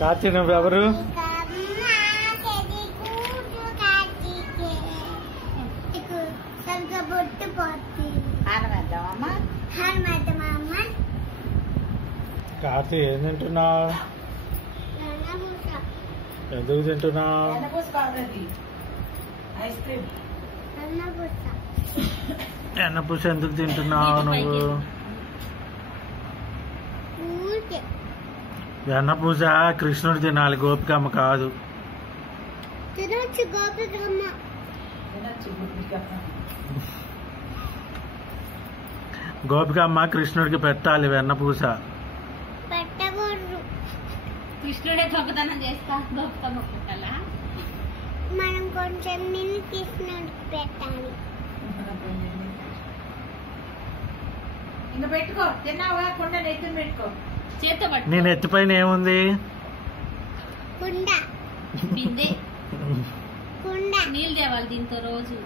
కార్తీ నువ్వెవరు? కార్తీ ఏం తింటున్నావు? ఎందుకు తింటున్నావు? ఎన్నపూస ఎందుకు తింటున్నావు నువ్వు? వెన్నపూస కృష్ణుడు తినాలి, గోపికమ్మ కాదు. గోపికమ్మ కృష్ణుడికి పెట్టాలి వెన్నపూస. కృష్ణుడే గొప్పతనం చేస్తా, గొప్పతనం పెట్టాలా? మనం కొంచెం కృష్ణుడికి పెట్టాలి. ఇంకా పెట్టుకో, తిన్నావా? కొండ నెత్తి పెట్టుకో, చేత్తో పట్టు. నేను ఎత్తిపైన ఏముంది? బిందె నీళ్ళు తేవాలి దీంతో రోజు.